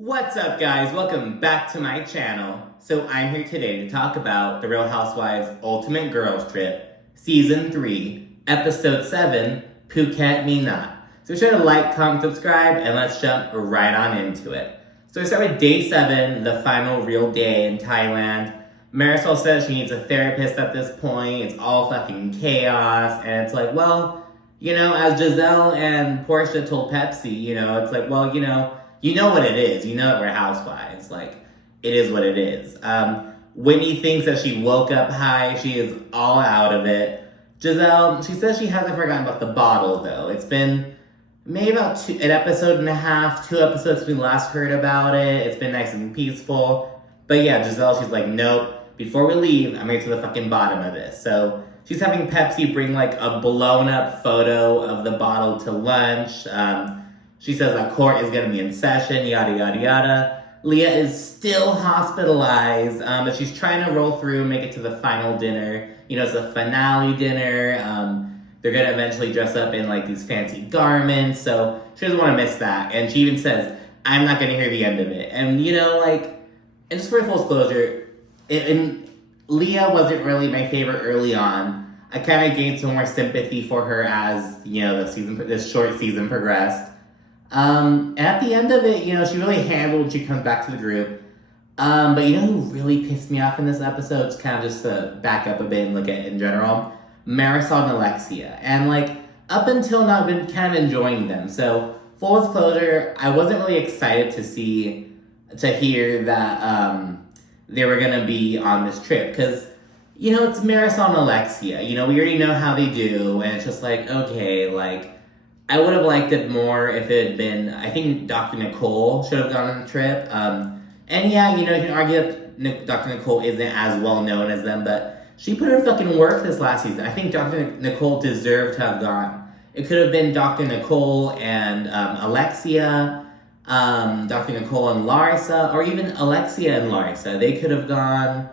What's up, guys? Welcome back to my channel. So I'm here today to talk about The Real Housewives Ultimate Girls Trip, Season 3, Episode 7, Phuket Me Not. So be sure to like, comment, subscribe, and let's jump right on into it. So we start with Day 7, the final real day in Thailand. Marisol says she needs a therapist at this point. It's all fucking chaos. And it's like, well, as Giselle and Portia told Pepsi, it's like, well, you know what it is. You know that we're housewives. Like, it is what it is. Whitney thinks that she woke up high. She is all out of it. Giselle, she says she hasn't forgotten about the bottle, though. It's been maybe about an episode and a half, 2 episodes since we last heard about it. It's been nice and peaceful. But yeah, Giselle, she's like, nope. Before we leave, I'm going to the fucking bottom of this. So she's having Pepsi bring, like, a blown-up photo of the bottle to lunch. She says that court is going to be in session, yada, yada, yada. Leah is still hospitalized, but she's trying to roll through and make it to the final dinner. It's a finale dinner. They're going to eventually dress up in, like, these fancy garments, so she doesn't want to miss that. And she even says, I'm not going to hear the end of it. And, and just for full disclosure, Leah wasn't really my favorite early on. I kind of gained some more sympathy for her as, this short season progressed. And at the end of it, she really handled when she comes back to the group. But who really pissed me off in this episode, just to back up a bit and look at it in general? Marisol and Alexia. And, up until now, I've been kind of enjoying them. So, full disclosure, I wasn't really excited to hear that, they were gonna be on this trip. Because, it's Marisol and Alexia. We already know how they do. And it's just like, okay, I would have liked it more if it had been, I think Dr. Nicole should have gone on the trip. And yeah, you can argue that Dr. Nicole isn't as well known as them, but she put her fucking work this last season. I think Dr. Nicole deserved to have gone. It could have been Dr. Nicole and Alexia, Dr. Nicole and Larsa, or even Alexia and Larsa. They could have gone.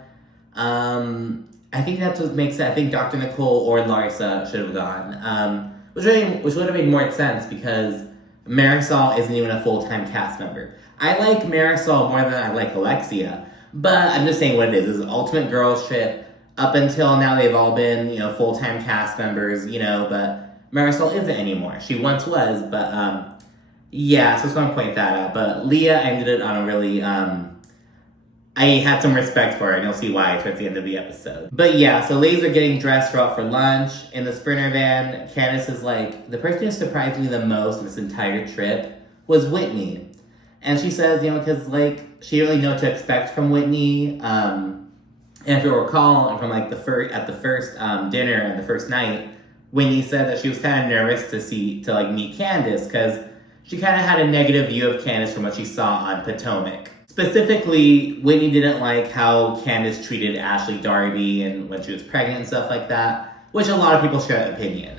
I think that's what makes it. I think Dr. Nicole or Larsa should have gone. Which would have made more sense because Marisol isn't even a full-time cast member. I like Marisol more than I like Alexia, but I'm just saying what it is. It's an ultimate girls trip. Up until now, they've all been, full-time cast members, but Marisol isn't anymore. She once was, but, yeah, so I just want to point that out. But Leah ended it on a really, I had some respect for her, and you'll see why towards the end of the episode. But yeah, so ladies are getting dressed for out for lunch. In the Sprinter van, Candace is like, the person who surprised me the most this entire trip was Whitney. And she says, because, she didn't really know what to expect from Whitney. And if you'll recall, from, at the first dinner and the first night, Whitney said that she was kind of nervous to meet Candace, because she kind of had a negative view of Candace from what she saw on Potomac. Specifically, Whitney didn't like how Candace treated Ashley Darby and when she was pregnant and stuff like that, which a lot of people share that opinion.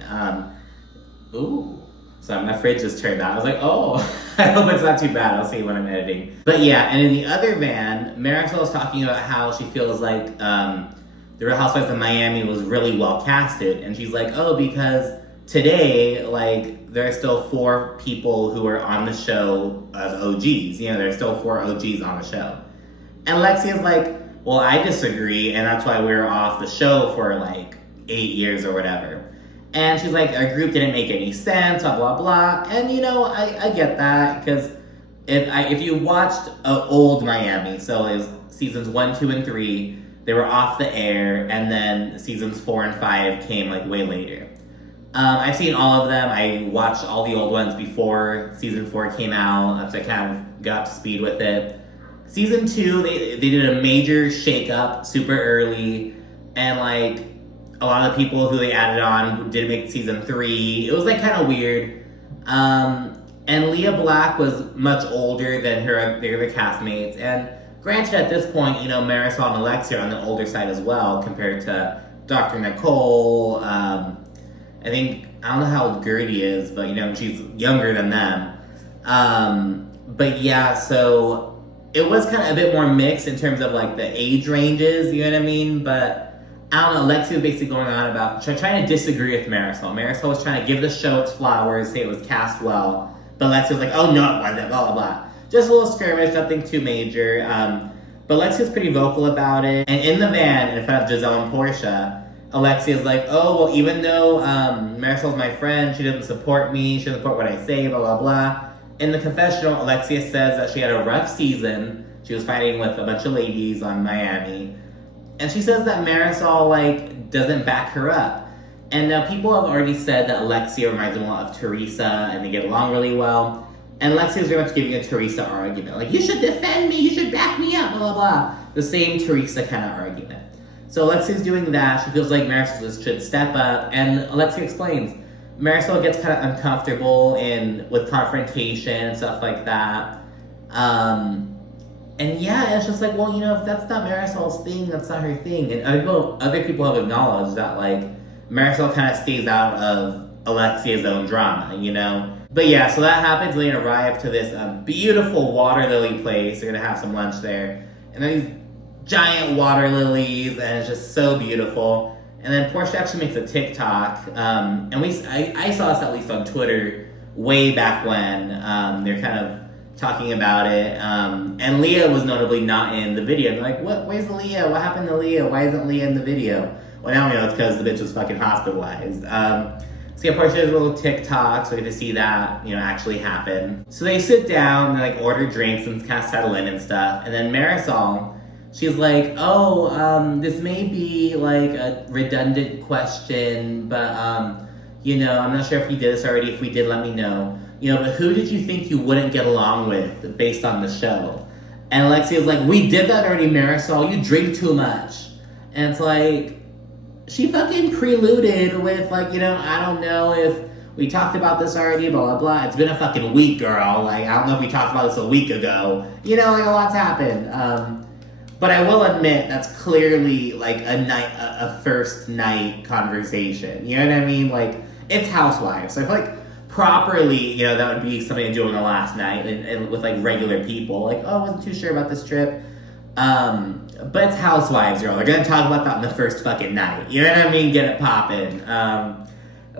Sorry, my fridge just turned on. I was like, oh, I hope it's not too bad. I'll see when I'm editing. But yeah, and in the other van, Marisol was talking about how she feels like The Real Housewives of Miami was really well casted. And she's like, oh, because today, there are still 4 people who are on the show as OGs. There are still 4 OGs on the show. And Alexia's like, well, I disagree, and that's why we're off the show for 8 years or whatever. And she's like, our group didn't make any sense, blah, blah, blah. And, I get that, because if you watched old Miami, so it was seasons 1, 2, and 3, they were off the air, and then seasons 4 and 5 came, way later. I've seen all of them. I watched all the old ones before season 4 came out, so I kind of got up to speed with it. Season 2, they did a major shake-up super early, and, a lot of the people who they added on didn't make season 3. It was, kind of weird. And Leah Black was much older than her other castmates, and granted, at this point, Marisol and Alexia are on the older side as well, compared to Dr. Nicole, I don't know how old Gertie is, but, she's younger than them. But yeah, so it was kind of a bit more mixed in terms of, the age ranges, you know what I mean? But, I don't know, Alexia was basically going on about trying to disagree with Marisol. Marisol was trying to give the show its flowers, say it was cast well. But Alexia was like, oh, no, it wasn't, blah, blah, blah. just a little skirmish, nothing too major. But Alexia's pretty vocal about it. And in the van, in front of Giselle and Portia, Alexia's like, oh, well, even though Marisol's my friend, she doesn't support me, she doesn't support what I say, blah, blah, blah. In the confessional, Alexia says that she had a rough season. She was fighting with a bunch of ladies on Miami. And she says that Marisol, like, doesn't back her up. And now people have already said that Alexia reminds them a lot of Teresa, and they get along really well. And Alexia's very much giving a Teresa argument. Like, you should defend me, you should back me up, blah, blah, blah. The same Teresa kind of argument. So Alexia's doing that. She feels like Marisol should step up. And Alexia explains, Marisol gets kind of uncomfortable with confrontation and stuff like that. And yeah, it's just like, well, if that's not Marisol's thing, that's not her thing. And other people have acknowledged that, like, Marisol kind of stays out of Alexia's own drama, But yeah, so that happens. They arrive to this beautiful water lily place. They're going to have some lunch there. And then these giant water lilies, and it's just so beautiful. And then Portia actually makes a TikTok. And I saw this at least on Twitter way back when. They're kind of talking about it. And Leah was notably not in the video. They're like, where's Leah? What happened to Leah? Why isn't Leah in the video? Well, now we know it's because the bitch was fucking hospitalized. So yeah, Portia does a little TikTok, so we get to see that, actually happen. So they sit down, they order drinks and kind of settle in and stuff. And then Marisol, she's like, oh, this may be like a redundant question, but I'm not sure if we did this already. If we did, let me know. But who did you think you wouldn't get along with based on the show? And Alexia's like, we did that already, Marisol. You drink too much. And it's like, she fucking preluded with, like, I don't know if we talked about this already, blah, blah, blah. It's been a fucking week, girl. Like, I don't know if we talked about this a week ago. Like, a lot's happened. But I will admit, that's clearly, like, a first night conversation. You know what I mean? Like, it's Housewives. So I feel like properly, that would be something to do on the last night and with, like, regular people. Like, oh, I wasn't too sure about this trip. But it's Housewives, girl. They're gonna talk about that on the first fucking night. You know what I mean? Get it poppin'.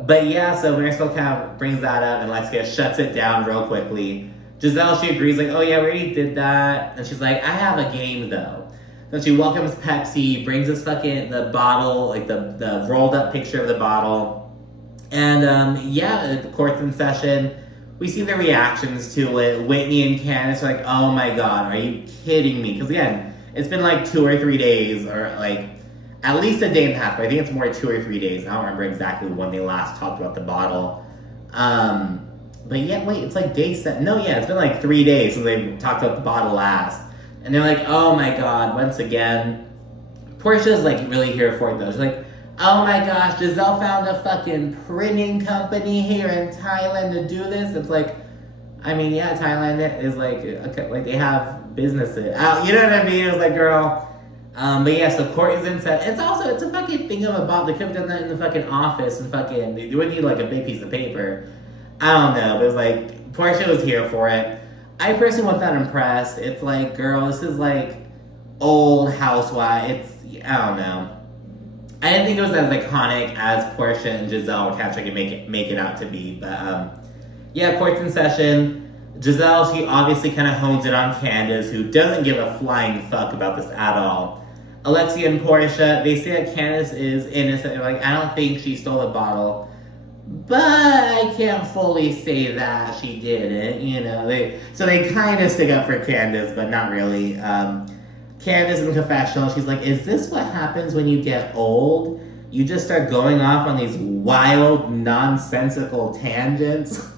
But yeah, so Marisol kind of brings that up, and Alexia shuts it down real quickly. Giselle, she agrees, like, oh yeah, we already did that. And she's like, I have a game, though. So she welcomes Pepsi, brings us the bottle, like the rolled up picture of the bottle. And yeah, the court's in session. We see the reactions to it. Whitney and Candace are like, oh my God, are you kidding me? Because again, it's been like 2 or 3 days, or like at least a day and a half. But I think it's more like 2 or 3 days. I don't remember exactly when they last talked about the bottle. But yeah, wait, it's like day 7. No, yeah, it's been like 3 days since they talked about the bottle last. And they're like, oh my God, once again. Portia's like really here for it though. She's like, oh my gosh, Giselle found a fucking printing company here in Thailand to do this. It's like, I mean, yeah, Thailand is like, okay, like they have businesses. You know what I mean? It was like, girl. But yeah, so court is in set. It's a fucking thing of a bottle. They could have done that in the fucking office and fucking, they would need like a big piece of paper. I don't know, but it was like, Portia was here for it. I personally wasn't that impressed. It's like, girl, this is like old housewife. I don't know. I didn't think it was as iconic as Portia and Giselle were kind of trying to make it out to be. But yeah, court's in session. Giselle, she obviously kind of hones in on Candace, who doesn't give a flying fuck about this at all. Alexia and Portia, they say that Candace is innocent. They're like, I don't think she stole the bottle. But I can't fully say that she didn't, So they kind of stick up for Candace, but not really. Candace in the confessional, she's like, is this what happens when you get old? You just start going off on these wild, nonsensical tangents?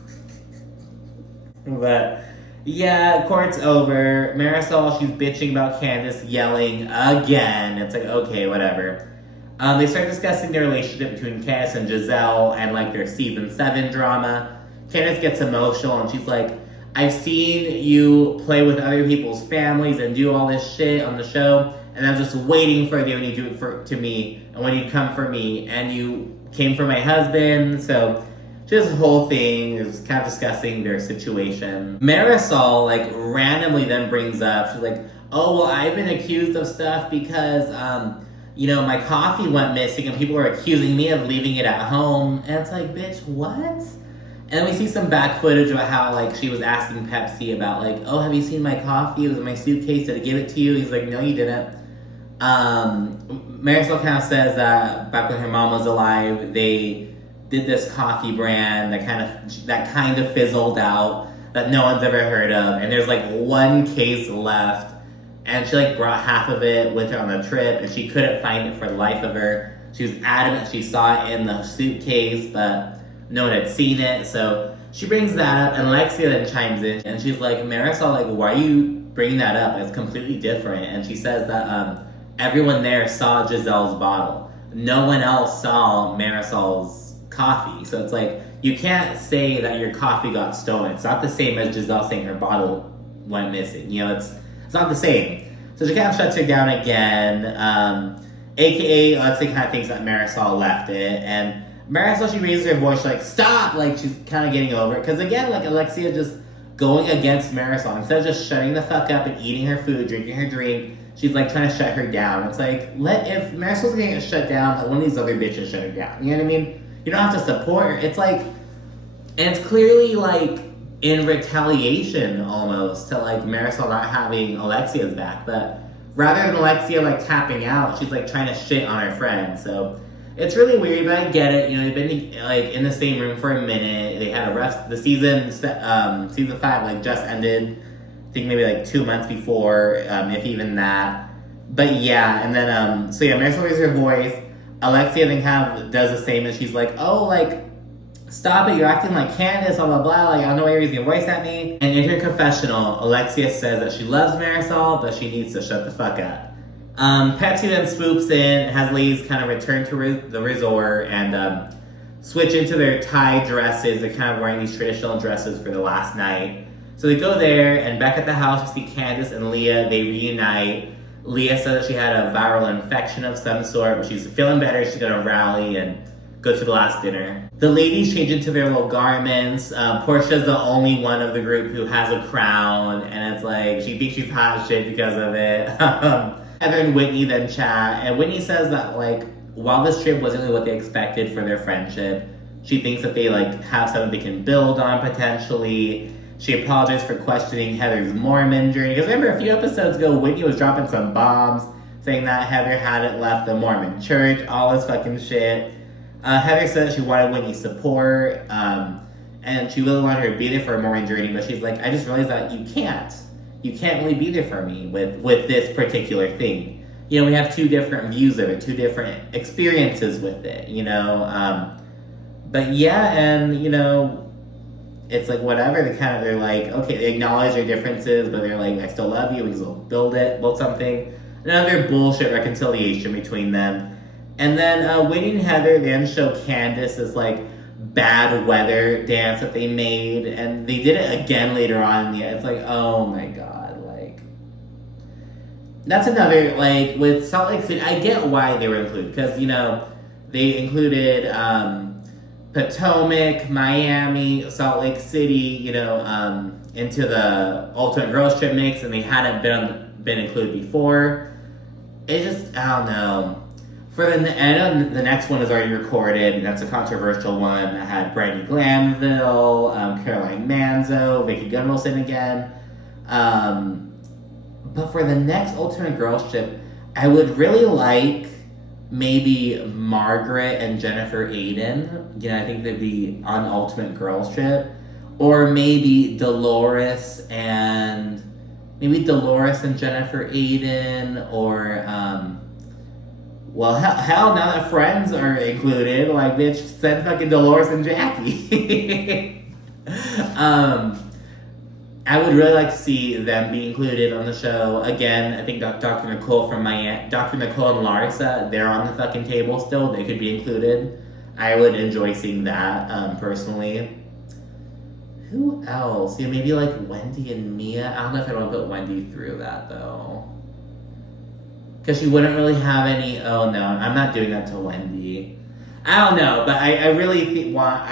But, yeah, court's over. Marisol, she's bitching about Candace yelling again. It's like, okay, whatever. They start discussing the relationship between Candace and Giselle and, like, their season 7 drama. Candace gets emotional, and she's like, I've seen you play with other people's families and do all this shit on the show, and I'm just waiting for you when you do it to me, and when you come for me, and you came for my husband, so just the whole thing is kind of discussing their situation. Marisol, like, randomly then brings up, she's like, oh, well, I've been accused of stuff because, my coffee went missing, and people were accusing me of leaving it at home, and it's like, bitch, what? And we see some back footage about how, like, she was asking Pepsi about, like, oh, have you seen my coffee? It was in my suitcase. Did I give it to you? He's like, no, you didn't. Marisol kind of says that back when her mom was alive, they did this coffee brand that kind of fizzled out, that no one's ever heard of. And there's, like, one case left. And she, like, brought half of it with her on the trip, and she couldn't find it for the life of her. She was adamant she saw it in the suitcase, but no one had seen it, so she brings that up, and Alexia then chimes in, and she's like, Marisol, like, why are you bringing that up? It's completely different. And she says that everyone there saw Giselle's bottle. No one else saw Marisol's coffee. So it's like, you can't say that your coffee got stolen. It's not the same as Giselle saying her bottle went missing. You know, it's not the same. So she kind of shuts her down again, aka Alexia kind of thinks that Marisol left it, and Marisol, she raises her voice, like, stop! Like, she's kind of getting over it. Because, again, like, Alexia just going against Marisol. Instead of just shutting the fuck up and eating her food, drinking her drink, she's, like, trying to shut her down. It's like, if Marisol's gonna get shut down, let one of these other bitches shut her down. You know what I mean? You don't have to support her. It's like, and it's clearly, like, in retaliation, almost, to, like, Marisol not having Alexia's back. But rather than Alexia, like, tapping out, she's, like, trying to shit on her friend. So it's really weird, but I get it. You know, they've been, like, in the same room for a minute. They had a rest. The season 5, like, just ended. I think maybe, like, 2 months before, if even that. But, yeah, and then, so, yeah, Marisol raises her voice. Alexia then kind of does the same, and she's like, oh, like, stop it, you're acting like Candace, blah, blah, blah. Like, I don't know why you're raising your voice at me. And in her confessional, Alexia says that she loves Marisol, but she needs to shut the fuck up. Pepsi then swoops in, has ladies kind of return to the resort and switch into their tie dresses. They're kind of wearing these traditional dresses for the last night. So they go there, and back at the house, we see Candace and Leah. They reunite. Leah says that she had a viral infection of some sort, but she's feeling better. She's going to rally and go to the last dinner. The ladies change into their little garments. Portia's the only one of the group who has a crown, and it's like, she thinks she's hot as shit because of it. Heather and Whitney then chat, and Whitney says that, like, while this trip wasn't really what they expected for their friendship, she thinks that they, like, have something they can build on potentially. She apologized for questioning Heather's Mormon journey. Because remember, a few episodes ago, Whitney was dropping some bombs, saying that Heather hadn't left the Mormon church, all this fucking shit. Heather said she wanted Whitney's support, and she really wanted her to be there for a Mormon journey, but she's like, I just realized that you can't. You can't really be there for me with this particular thing. You know, we have two different views of it, two different experiences with it, you know. But yeah, and, you know, it's like whatever. They're like, okay, they acknowledge their differences, but they're like, I still love you, we can still build something. Another bullshit reconciliation between them. And then Whitney and Heather then show Candace's, like, bad weather dance that they made, and they did it again later on. Yeah, it's like, oh my god, like, that's another, like, with Salt Lake City, I get why they were included, because, you know, they included Potomac, Miami, Salt Lake City, you know, into the Ultimate Girls Trip mix, and they hadn't been included before. It just, I don't know. I know the next one is already recorded, and that's a controversial one that had Brandy Glanville, Caroline Manzo, Vicky Gunvalson again. But for the next Ultimate Girls Trip, I would really like maybe Margaret and Jennifer Aiden. You know, I think they'd be on Ultimate Girls Trip. Or maybe Dolores and Jennifer Aiden, or well, hell, now that Friends are included, like, bitch, send fucking Dolores and Jackie. I would really like to see them be included on the show. Again, I think Dr. Nicole and Larsa, they're on the fucking table still. They could be included. I would enjoy seeing that, personally. Who else? Yeah, maybe, like, Wendy and Mia. I don't know if I want to put Wendy through that, though. Because she wouldn't really have any, oh no, I'm not doing that to Wendy. I don't know, but I really Peacock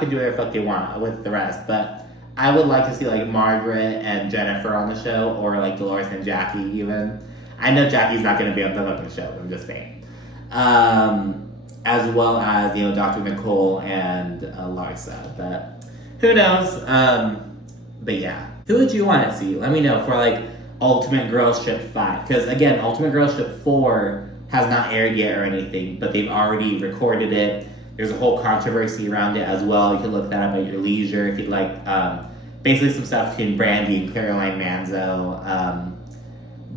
can do whatever the fuck they want with the rest, but I would like to see, like, Margaret and Jennifer on the show, or, like, Dolores and Jackie even. I know Jackie's not going to be on the fucking show, I'm just saying. as well as, Dr. Nicole and Larsa. But who knows? But yeah. Who would you want to see? Let me know for like Ultimate Girls Trip 5. Because again, Ultimate Girls Trip 4 has not aired yet or anything, but they've already recorded it. There's a whole controversy around it as well. You can look that up at your leisure if you'd like. Basically some stuff between Brandy and Caroline Manzo.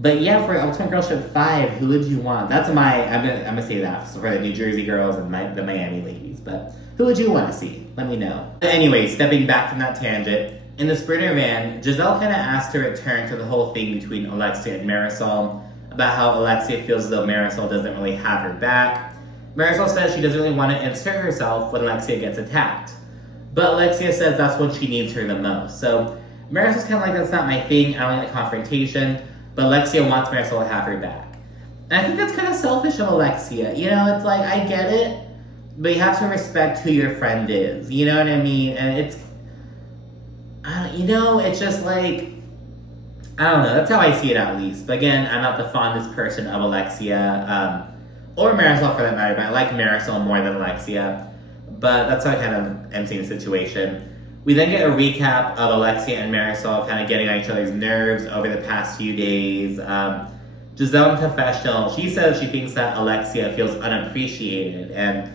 But yeah, for Ultimate Girls Trip 5, who would you want? I'm gonna say that so for the New Jersey girls and the Miami ladies. But who would you want to see? Let me know. But anyway, stepping back from that tangent, in the Sprinter van, Giselle kind of asked to return to the whole thing between Alexia and Marisol about how Alexia feels as though Marisol doesn't really have her back. Marisol says she doesn't really want to insert herself when Alexia gets attacked. But Alexia says that's when she needs her the most. So Marisol's kind of like, that's not my thing, I don't like confrontation. But Alexia wants Marisol to have her back. And I think that's kind of selfish of Alexia. It's like, I get it, but you have to respect who your friend is. You know what I mean? And it's just like, I don't know. That's how I see it at least. But again, I'm not the fondest person of Alexia. Or Marisol for that matter. But I like Marisol more than Alexia. But that's how I kind of am seeing the situation. We then get a recap of Alexia and Marisol kind of getting on each other's nerves over the past few days. Giselle in confessional, she says she thinks that Alexia feels unappreciated. And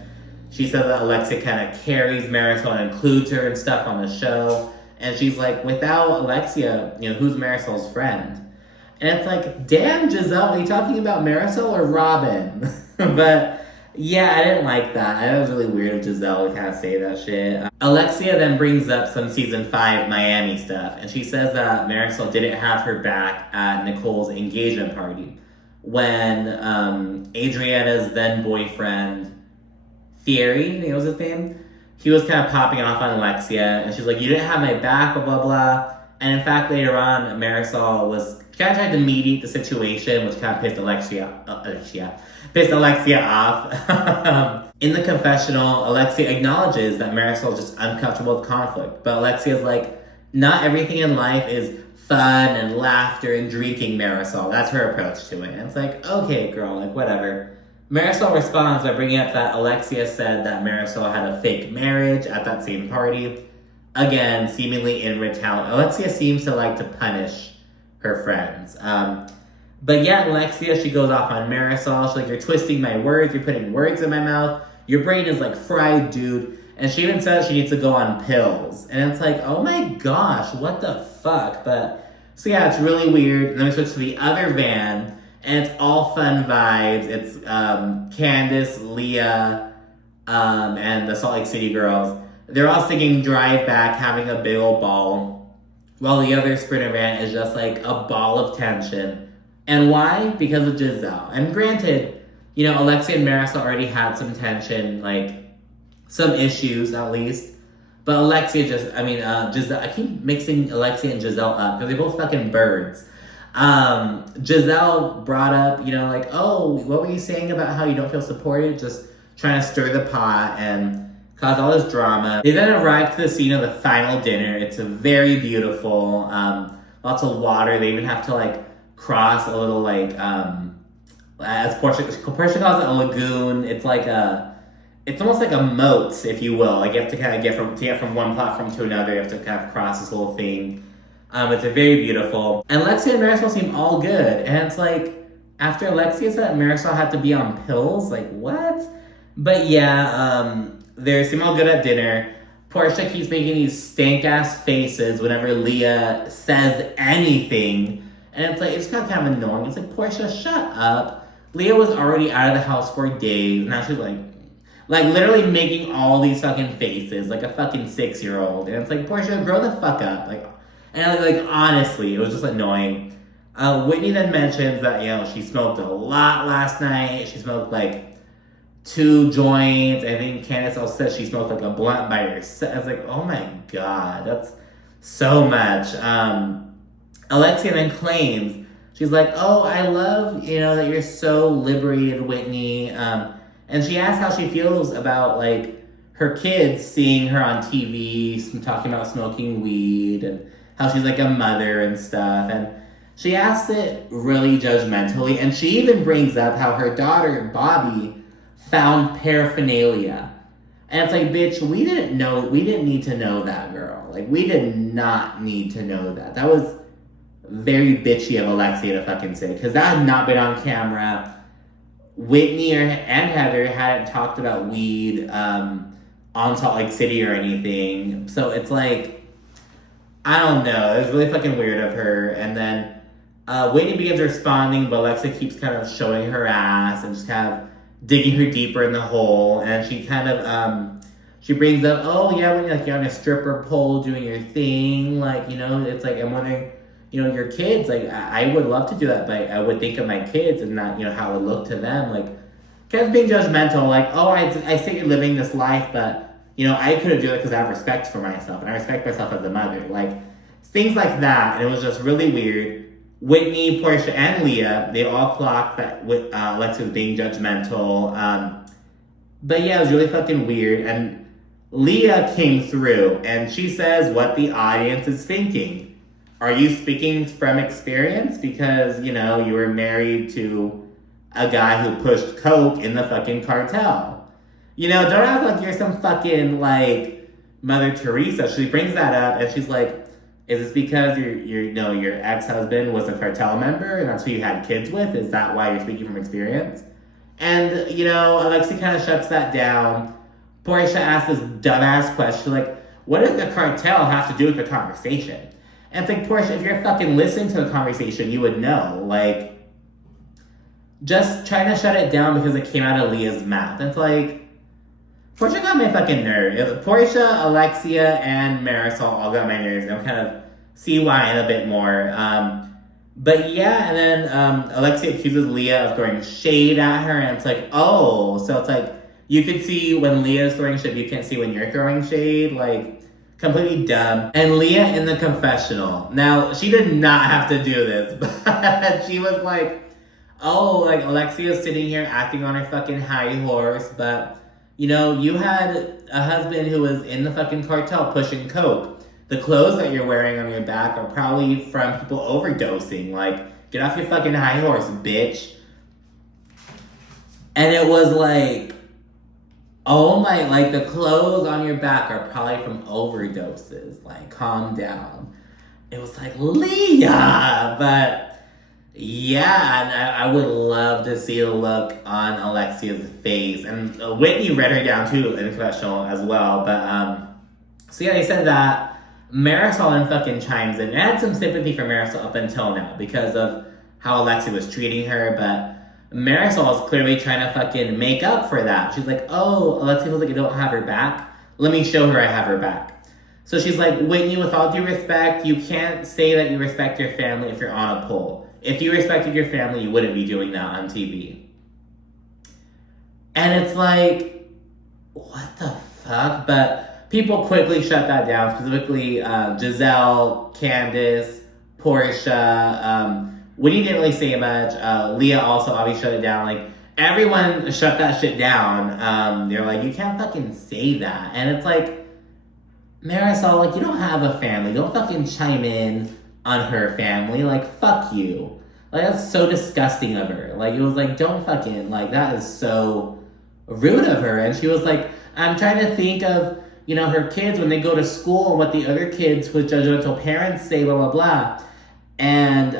she says that Alexia kind of carries Marisol and includes her and stuff on the show. And she's like, without Alexia, who's Marisol's friend? And it's like, damn, Giselle, are you talking about Marisol or Robin? But yeah, I didn't like that. I thought it was really weird of Giselle to kind of say that shit. Alexia then brings up some season 5 Miami stuff. And she says that Marisol didn't have her back at Nicole's engagement party. When Adriana's then boyfriend, Thierry, I think it was his name, he was kind of popping off on Alexia, and she's like, you didn't have my back, blah, blah, blah. And in fact, later on, Marisol was kind of trying to mediate the situation, which kind of pissed Alexia off. In the confessional, Alexia acknowledges that Marisol is just uncomfortable with conflict. But Alexia's like, not everything in life is fun and laughter and drinking, Marisol. That's her approach to it. And it's like, okay, girl, like, whatever. Marisol responds by bringing up that Alexia said that Marisol had a fake marriage at that same party. Again, seemingly in retaliation. Alexia seems to like to punish her friends. But yeah, Alexia, she goes off on Marisol. She's like, you're twisting my words. You're putting words in my mouth. Your brain is like fried, dude. And she even says she needs to go on pills. And it's like, oh my gosh, what the fuck? But, so yeah, it's really weird. And then we switch to the other van. And it's all fun vibes. It's Candace, Leah, and the Salt Lake City girls. They're all singing Drive Back, having a big old ball. While the other Sprinter van is just like a ball of tension. And why? Because of Giselle. And granted, Alexia and Marisol already had some tension, like some issues at least. But Alexia Giselle, I keep mixing Alexia and Giselle up because they're both fucking birds. Giselle brought up, like, oh, what were you saying about how you don't feel supported? Just trying to stir the pot and cause all this drama. They then arrive to the scene of the final dinner. It's very beautiful. Lots of water. They even have to like cross a little like, as Portia calls it, a lagoon. It's like it's almost like a moat, if you will. Like you have to kind of get from one platform to another. You have to kind of cross this little thing. It's very beautiful. And Alexia and Marisol seem all good. And it's like, after Alexia said that Marisol had to be on pills, like, what? But yeah, they seem all good at dinner. Portia keeps making these stank-ass faces whenever Leah says anything. And it's like, it's kind of annoying. It's like, Portia, shut up. Leah was already out of the house for days. Now she's like literally making all these fucking faces, like a fucking 6-year-old. And it's like, Portia, grow the fuck up. And honestly, it was just annoying. Whitney then mentions that, she smoked a lot last night. She smoked 2 joints. I think Candace also said she smoked a blunt by herself. I was like, oh my God, that's so much. Alexia then claims, she's like, oh, I love, that you're so liberated, Whitney. And she asks how she feels about, her kids seeing her on TV, talking about smoking weed, and how she's a mother and stuff. And she asks it really judgmentally. And she even brings up how her daughter, Bobby, found paraphernalia. And it's like, bitch, we didn't need to know that, girl. Like, we did not need to know that. That was very bitchy of Alexia to fucking say, because that had not been on camera. Whitney and Heather hadn't talked about weed on Salt Lake City or anything. So it's like, I don't know. It was really fucking weird of her. And then Whitney begins responding, but Alexia keeps kind of showing her ass and just kind of digging her deeper in the hole. And she kind of, she brings up, oh yeah, when you're on a stripper pole doing your thing, like, you know, it's like, I'm wondering, you know, your kids, like, I would love to do that, but I would think of my kids and not, you know, how it would look to them. Like, kind of being judgmental, like, oh, I say you're living this life, but, you know, I couldn't do it because I have respect for myself, and I respect myself as a mother. Like, things like that, and it was just really weird. Whitney, Portia, and Leah, they all clocked that Alexia was being judgmental. But yeah, it was really fucking weird, and Leah came through, and she says what the audience is thinking. Are you speaking from experience? Because, you know, you were married to a guy who pushed coke in the fucking cartel. You know, don't act like you're some fucking, like, Mother Teresa. She brings that up, and she's like, is this because your ex-husband was a cartel member, and that's who you had kids with? Is that why you're speaking from experience? And, you know, Alexia kind of shuts that down. Portia asks this dumbass question, like, what does the cartel have to do with the conversation? And it's like, Portia, if you're fucking listening to the conversation, you would know. Like, just trying to shut it down because it came out of Leah's mouth. It's like, Portia got my fucking nerves. Portia, Alexia, and Marisol all got my nerves. And I'll kind of see why in a bit more. But yeah, and then Alexia accuses Leah of throwing shade at her. And it's like, oh, so it's like, you could see when Leah's throwing shade, you can't see when you're throwing shade. Like, completely dumb. And Leah in the confessional. Now, she did not have to do this, but she was like, oh, like, Alexia's sitting here acting on her fucking high horse, but, you know, you had a husband who was in the fucking cartel pushing coke. The clothes that you're wearing on your back are probably from people overdosing. Like, get off your fucking high horse, bitch. And it was like, oh my, like, the clothes on your back are probably from overdoses. Like, calm down. It was like, Leah! But, yeah, and I would love to see the look on Alexia's face. And Whitney read her down, too, in the confessional as well. But, so yeah, they said that. Marisol then fucking chimes in. I had some sympathy for Marisol up until now because of how Alexia was treating her, but Marisol is clearly trying to fucking make up for that. She's like, oh, Alexia feels like I don't have her back. Let me show her I have her back. So she's like, Whitney, with all due respect, you can't say that you respect your family if you're on a pole. If you respected your family, you wouldn't be doing that on TV. And it's like, what the fuck? But people quickly shut that down, specifically Giselle, Candace, Portia, Whitney didn't really say much. Leah also obviously shut it down. Like, everyone shut that shit down. They're like, you can't fucking say that. And it's like, Marisol, like, you don't have a family. Don't fucking chime in on her family. Like, fuck you. Like, that's so disgusting of her. Like, it was like, don't fucking, like, that is so rude of her. And she was like, I'm trying to think of, you know, her kids when they go to school and what the other kids with judgmental parents say, blah, blah, blah. And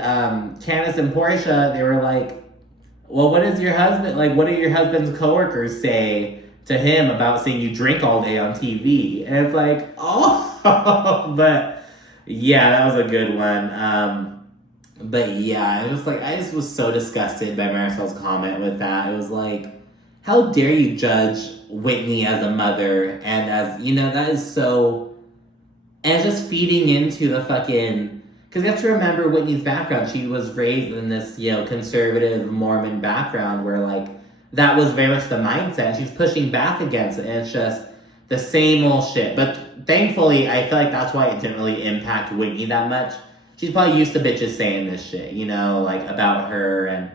Candace and Portia, they were like, well, what is your husband, like, what do your husband's coworkers say to him about seeing you drink all day on TV? And it's like, oh, but yeah, that was a good one. But yeah, it was like, I just was so disgusted by Marisol's comment with that. It was like, how dare you judge Whitney as a mother? And as, you know, that is so, and just feeding into the fucking, because you have to remember Whitney's background. She was raised in this, you know, conservative Mormon background where, like, that was very much the mindset. And she's pushing back against it. And it's just the same old shit. But thankfully, I feel like that's why it didn't really impact Whitney that much. She's probably used to bitches saying this shit, you know, like, about her. And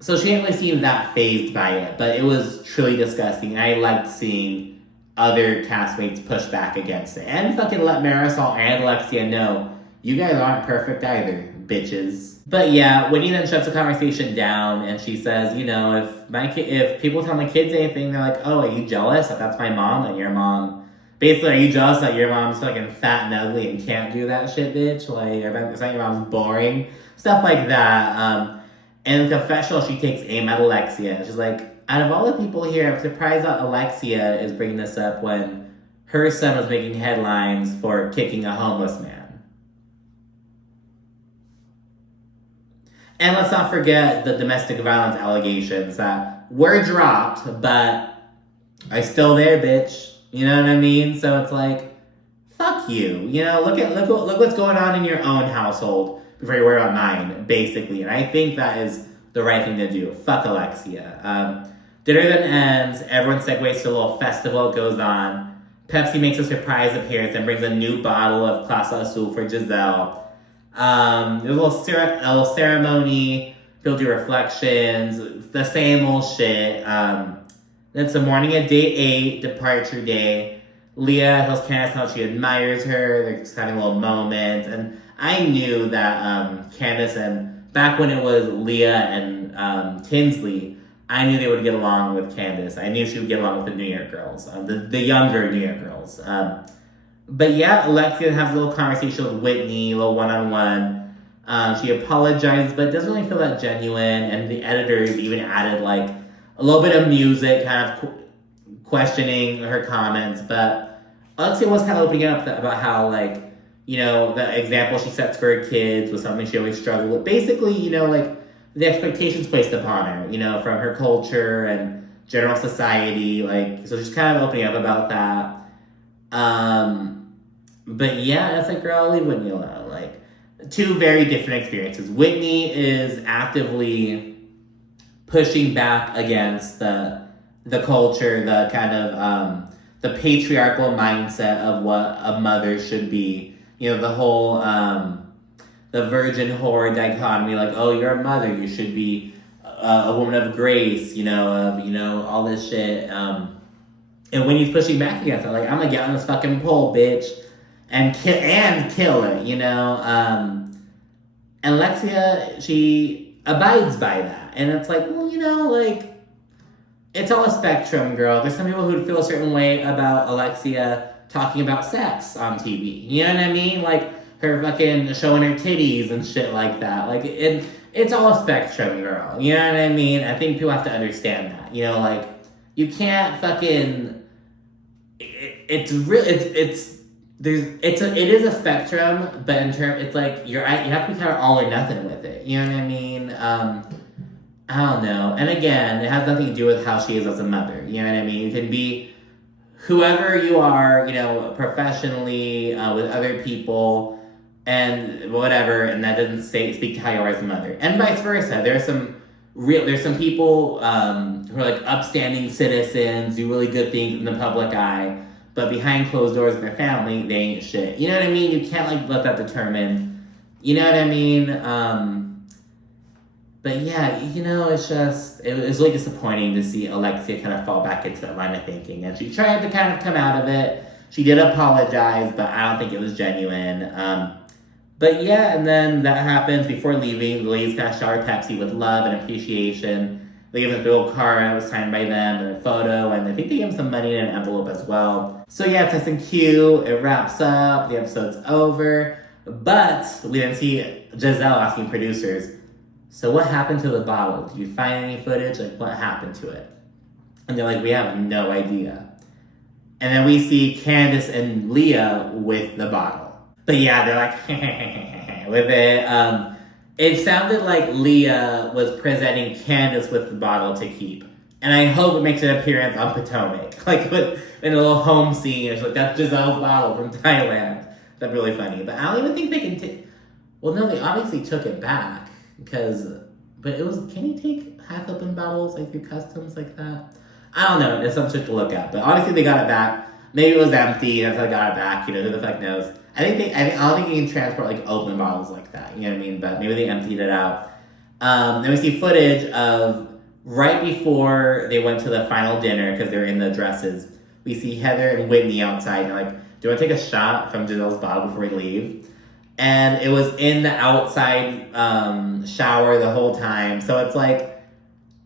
so she didn't really seem that fazed by it. But it was truly disgusting. And I liked seeing other castmates push back against it. And fucking let Marisol and Alexia know, you guys aren't perfect either, bitches. But yeah, Whitney then shuts the conversation down and she says, you know, if people tell my kids anything, they're like, oh, are you jealous that that's my mom and your mom? Basically, are you jealous that your mom's fucking fat and ugly and can't do that shit, bitch? Like, it's not your mom's boring. Stuff like that. And in the confessional, she takes aim at Alexia. And she's like, out of all the people here, I'm surprised that Alexia is bringing this up when her son was making headlines for kicking a homeless man. And let's not forget the domestic violence allegations that were dropped, but are still there, bitch. You know what I mean? So it's like, fuck you. You know, look what's going on in your own household before you worry about mine, basically. And I think that is the right thing to do. Fuck Alexia. Dinner then ends. Everyone segues to a little festival. It goes on. Pepsi makes a surprise appearance and brings a new bottle of Clase Azul for Giselle. There's a little ceremony. People do reflections. The same old shit. It's the morning of day 8, departure day. Leah tells Candace how she admires her. They're just having a little moment. And I knew that Candace and back when it was Leah and Tinsley, I knew they would get along with Candace. I knew she would get along with the New York girls, the younger New York girls. But yeah, Alexia has a little conversation with Whitney, a little one-on-one. She apologizes, but it doesn't really feel that genuine. And the editors even added like a little bit of music, kind of questioning her comments. But Alexia was kind of opening up about how, like, you know, the example she sets for her kids was something she always struggled with. Basically, you know, like, the expectations placed upon her, you know, from her culture and general society. Like, so she's kind of opening up about that. But yeah, it's like, girl, leave Whitney alone. Like, two very different experiences. Whitney is actively pushing back against the culture, the kind of the patriarchal mindset of what a mother should be. You know, the whole the virgin whore dichotomy, like, oh, you're a mother, you should be a woman of grace, you know, all this shit. And when he's pushing back against it, like, I'm gonna get on this fucking pole, bitch, and kill it, you know. And Alexia, she abides by that. And it's like, well, you know, like, it's all a spectrum, girl. There's some people who feel a certain way about Alexia talking about sex on TV. You know what I mean? Like, her fucking showing her titties and shit like that. Like, it's all a spectrum, girl. You know what I mean? I think people have to understand that. You know, like, you can't fucking... It is a spectrum, but in terms, it's like, you have to be kind of all or nothing with it. You know what I mean? I don't know. And again, it has nothing to do with how she is as a mother. You know what I mean? You can be whoever you are, you know, professionally, with other people, and whatever, and that doesn't speak to how you are as a mother. And vice versa. There's some people who are like upstanding citizens, do really good things in the public eye, but behind closed doors in their family, they ain't shit. You know what I mean? You can't like let that determine. You know what I mean? But yeah, you know, it was really disappointing to see Alexia kind of fall back into that line of thinking. And she tried to kind of come out of it. She did apologize, but I don't think it was genuine. But yeah, and then that happens. Before leaving, the ladies kind of shower Pepsi with love and appreciation. They give them a big old card that was signed by them and a photo, and I think they gave them some money in an envelope as well. So yeah, it's nice and cute. It wraps up. The episode's over. But we then see Giselle asking producers, so what happened to the bottle? Did you find any footage? Like, what happened to it? And they're like, we have no idea. And then we see Candace and Leah with the bottle. But yeah, they're like, with it. It sounded like Leah was presenting Candace with the bottle to keep. And I hope it makes an appearance on Potomac. Like, in a little home scene. It's like, that's Giselle's bottle from Thailand. That's really funny. But I don't even think they can take... Well, no, they obviously took it back. But it was, can you take half-open bottles, like, through customs like that? I don't know, there's some shit to look at. But obviously they got it back. Maybe it was empty, and that's how they got it back, you know, who the fuck knows. I don't think you can transport, like, open bottles like that, you know what I mean? But maybe they emptied it out. Then we see footage of right before they went to the final dinner, because they're in the dresses. We see Heather and Whitney outside, and they're like, do you want to take a shot from Giselle's bottle before we leave? and it was in the outside shower the whole time. So it's like,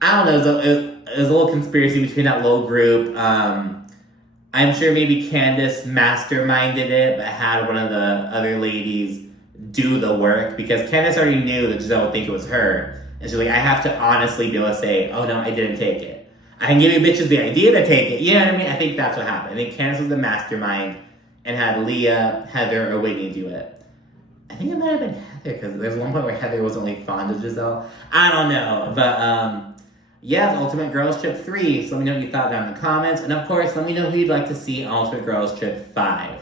I don't know, it was a little conspiracy between that little group. I'm sure maybe Candace masterminded it, but had one of the other ladies do the work, because Candace already knew that Giselle would think it was her. And she's like, I have to honestly be able to say, oh no, I didn't take it. I can give you bitches the idea to take it. You know what I mean? I think that's what happened. I think Candace was the mastermind and had Leah, Heather, or Whitney do it. I think it might have been Heather, because there's one point where Heather was only fond of Giselle. I don't know, but yeah, it's Ultimate Girls Trip 3. So let me know what you thought down in the comments. And of course, let me know who you'd like to see on Ultimate Girls Trip 5.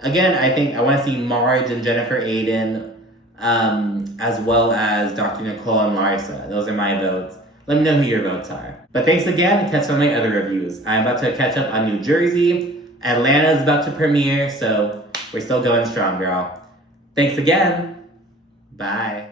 Again, I think I want to see Marge and Jennifer Aiden, as well as Dr. Nicole and Larsa. Those are my votes. Let me know who your votes are. But thanks again, and catch some of my other reviews. I'm about to catch up on New Jersey. Atlanta is about to premiere, so we're still going strong, girl. Thanks again. Bye.